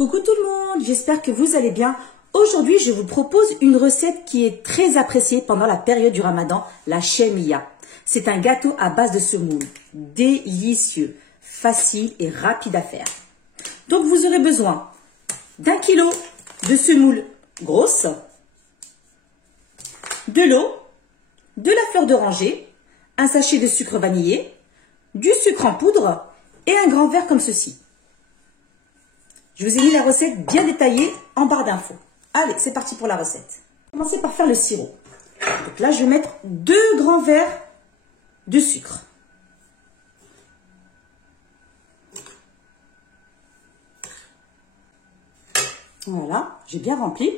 Coucou tout le monde, j'espère que vous allez bien. Aujourd'hui, je vous propose une recette qui est très appréciée pendant la période du Ramadan, la chemia. C'est un gâteau à base de semoule, délicieux, facile et rapide à faire. Donc vous aurez besoin d'1 kilo de semoule grosse, de l'eau, de la fleur d'oranger, un sachet de sucre vanillé, du sucre en poudre et un grand verre comme ceci. Je vous ai mis la recette bien détaillée en barre d'infos. Allez, c'est parti pour la recette. Commencez par faire le sirop. Donc là, je vais mettre 2 grands verres de sucre. Voilà, j'ai bien rempli.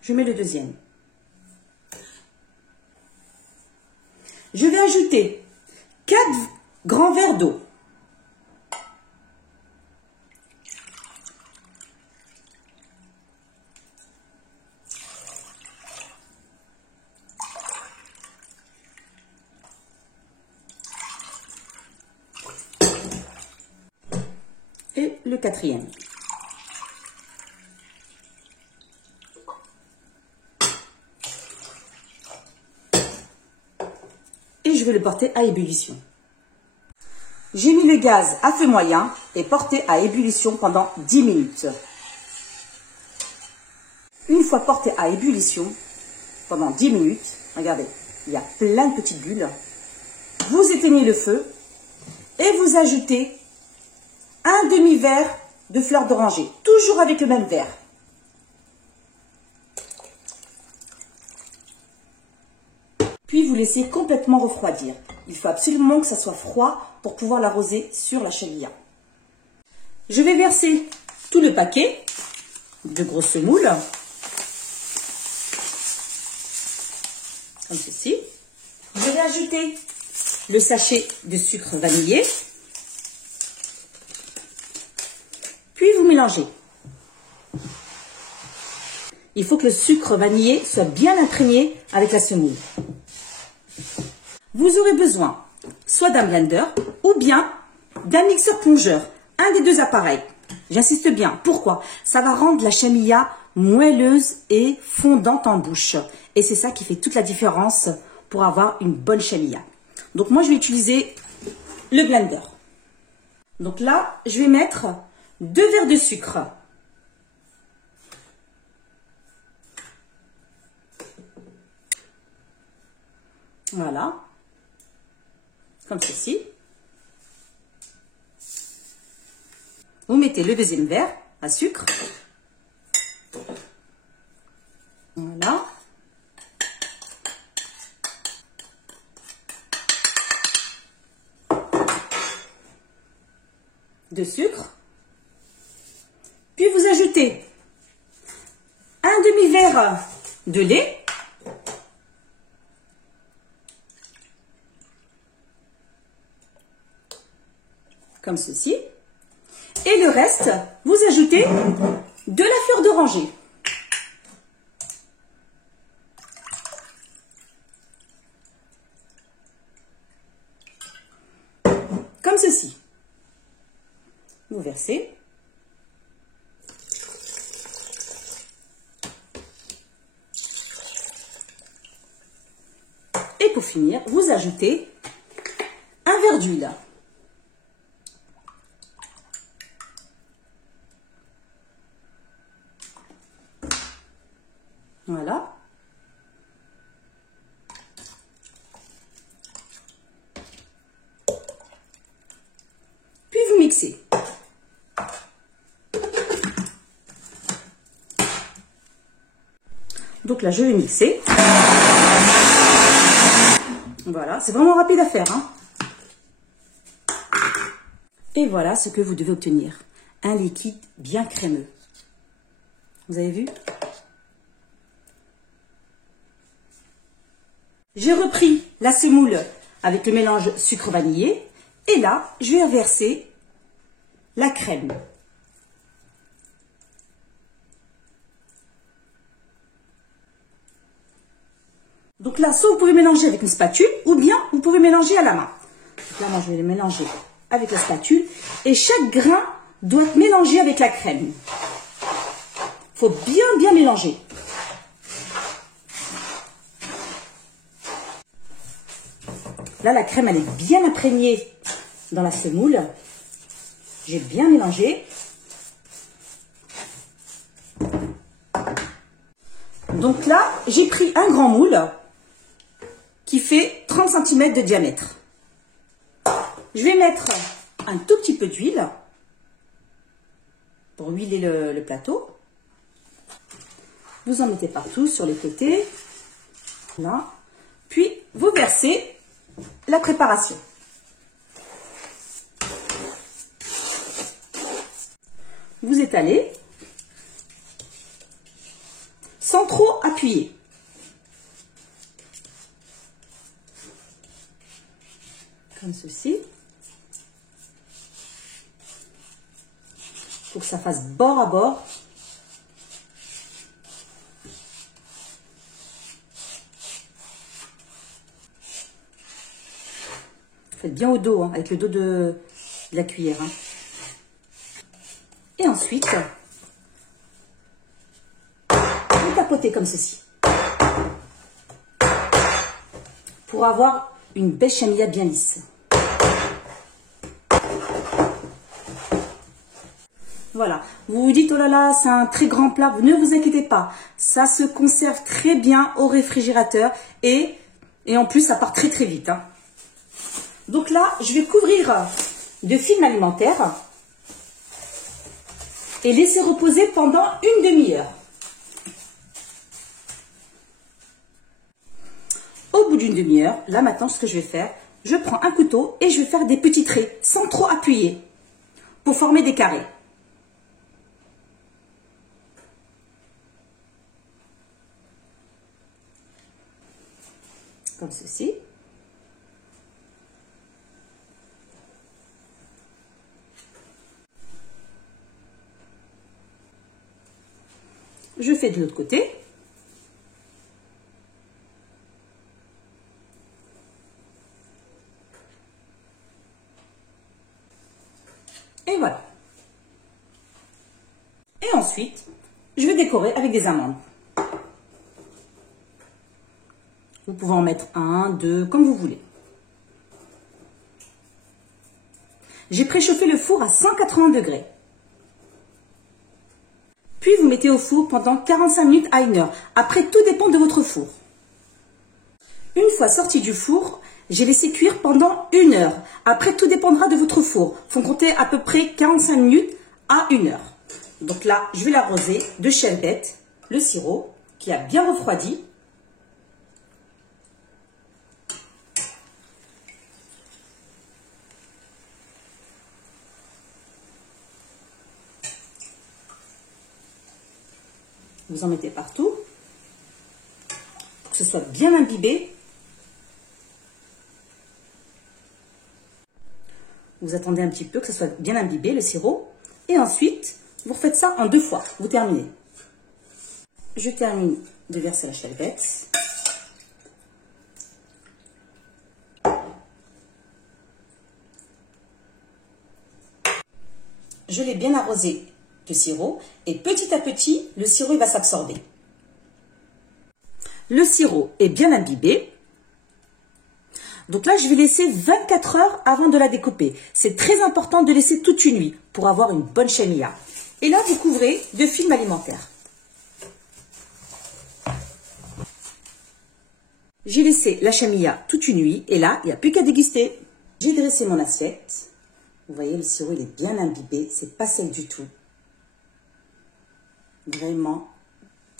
Je mets le deuxième. Je vais ajouter 4 grands verres d'eau. Et le quatrième. Et je vais le porter à ébullition. J'ai mis le gaz à feu moyen et porté à ébullition pendant 10 minutes. Une fois porté à ébullition pendant 10 minutes, regardez, il y a plein de petites bulles. Vous éteignez le feu et vous ajoutez un demi-verre de fleur d'oranger, toujours avec le même verre. Puis vous laissez complètement refroidir. Il faut absolument que ça soit froid pour pouvoir l'arroser sur la chemia. Je vais verser tout le paquet de grosses semoules, comme ceci. Je vais ajouter le sachet de sucre vanillé. Puis vous mélangez. Il faut que le sucre vanillé soit bien imprégné avec la semoule. Vous aurez besoin soit d'un blender ou bien d'un mixeur plongeur, un des deux appareils. J'insiste bien. Pourquoi? Ça va rendre la chemia moelleuse et fondante en bouche. Et c'est ça qui fait toute la différence pour avoir une bonne chemia. Donc moi, je vais utiliser le blender. Donc là, je vais mettre 2 verres de sucre. Voilà. Comme ceci. Vous mettez le deuxième verre à sucre. Voilà. De sucre. Puis vous ajoutez un demi-verre de lait. Comme ceci. Et le reste, vous ajoutez de la fleur d'oranger. Comme ceci. Vous versez. Et pour finir, vous ajoutez un verre d'huile. Voilà. Puis vous mixez. Donc là, je vais mixer. Voilà, c'est vraiment rapide à faire, hein. Et voilà ce que vous devez obtenir. Un liquide bien crémeux. Vous avez vu? J'ai repris la semoule avec le mélange sucre vanillé. Et là, je vais verser la crème. Donc là, soit vous pouvez mélanger avec une spatule, ou bien vous pouvez mélanger à la main. Donc là, moi, je vais les mélanger avec la spatule. Et chaque grain doit être mélangé avec la crème. Il faut bien mélanger. Là, la crème, elle est bien imprégnée dans la semoule. J'ai bien mélangé. Donc là, j'ai pris un grand moule qui fait 30 cm de diamètre. Je vais mettre un tout petit peu d'huile pour huiler le plateau. Vous en mettez partout sur les côtés. Là. Puis, vous versez la préparation. Vous étalez sans trop appuyer. Comme ceci. Pour que ça fasse bord à bord. Faites bien au dos, hein, avec le dos de la cuillère. Hein. Et ensuite, vous tapotez comme ceci. Pour avoir une belle chamilla bien lisse. Voilà. Vous vous dites, oh là là, c'est un très grand plat. Ne vous inquiétez pas. Ça se conserve très bien au réfrigérateur. Et en plus, ça part très vite. Hein. Donc là, je vais couvrir de film alimentaire et laisser reposer pendant une demi-heure. Au bout d'une demi-heure, là maintenant, ce que je vais faire, je prends un couteau et je vais faire des petits traits sans trop appuyer pour former des carrés. Comme ceci. Je fais de l'autre côté. Et voilà. Et ensuite, je vais décorer avec des amandes. Vous pouvez en mettre un, deux, comme vous voulez. J'ai préchauffé le four à 180 degrés. Puis vous mettez au four pendant 45 minutes à 1 heure. Après, tout dépend de votre four. Une fois sorti du four, j'ai laissé cuire pendant 1 heure. Après, tout dépendra de votre four. Il faut compter à peu près 45 minutes à 1 heure. Donc là, je vais l'arroser de sherbet, le sirop, qui a bien refroidi. Vous en mettez partout, pour que ce soit bien imbibé. Vous attendez un petit peu que ce soit bien imbibé, le sirop. Et ensuite, vous refaites ça en 2 fois. Vous terminez. Je termine de verser la sherbet. Je l'ai bien arrosé de sirop et petit à petit, le sirop va s'absorber. Le sirop est bien imbibé. Donc là, je vais laisser 24 heures avant de la découper. C'est très important de laisser toute une nuit pour avoir une bonne chamilla. Et là, vous couvrez de film alimentaire. J'ai laissé la chamilla toute une nuit et là, il n'y a plus qu'à déguster. J'ai dressé mon assiette. Vous voyez, le sirop, il est bien imbibé. C'est pas sec du tout. Vraiment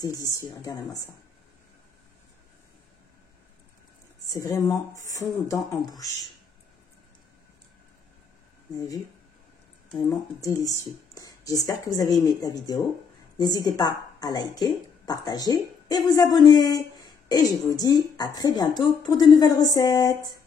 délicieux. Regardez-moi ça. C'est vraiment fondant en bouche. Vous avez vu? Vraiment délicieux. J'espère que vous avez aimé la vidéo. N'hésitez pas à liker, partager et vous abonner. Et je vous dis à très bientôt pour de nouvelles recettes.